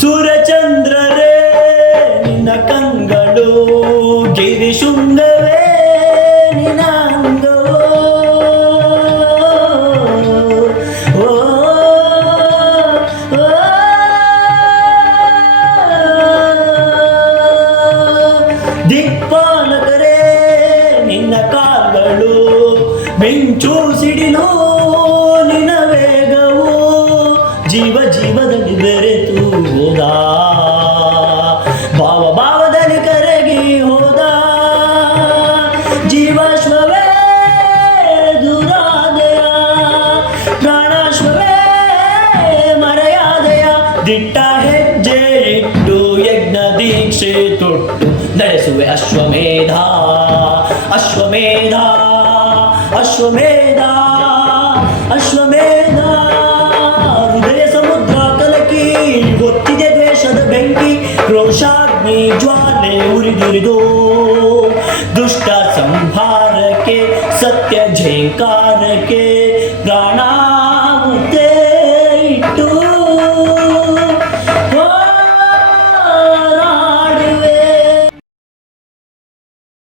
ಸೂರ್ಯಚಂದ್ರರೇ ನಿನ್ನ ಕಂಗಳು ಗಿರಿ ಶೃಂಗವೇ ನಿನ್ನ ದಿಕ್ಪಾಲಕರೇ, ನಿನ್ನ ಕಾಲ್ಗಳು ಮಿಂಚು ಸಿಡಿಲು ನಿನ್ನ ವೇಗವು. ಜೀವ ಬೆರೆತು ಹೋದ. ಭಾವ ಭಾವದಲ್ಲಿ ಕರಗಿ ಹೋದ. ಜೀವಾಶ್ವವೇ ದುರಾದಯ. ಪ್ರಾಣಾಶ್ವವೇ ಮರೆಯಾದಯ. ದಿಟ್ಟ ಹೆಜ್ಜೆ ಇಟ್ಟು ಯಜ್ಞ ದೀಕ್ಷೆ ತೊಟ್ಟು ನಡೆಸುವೆ ಅಶ್ವಮೇಧ. ಅಶ್ವಮೇಧ ಅಶ್ವಮೇಧ. में उर्द दो दुष्टा संभार के सत्य झेंकार के प्राणा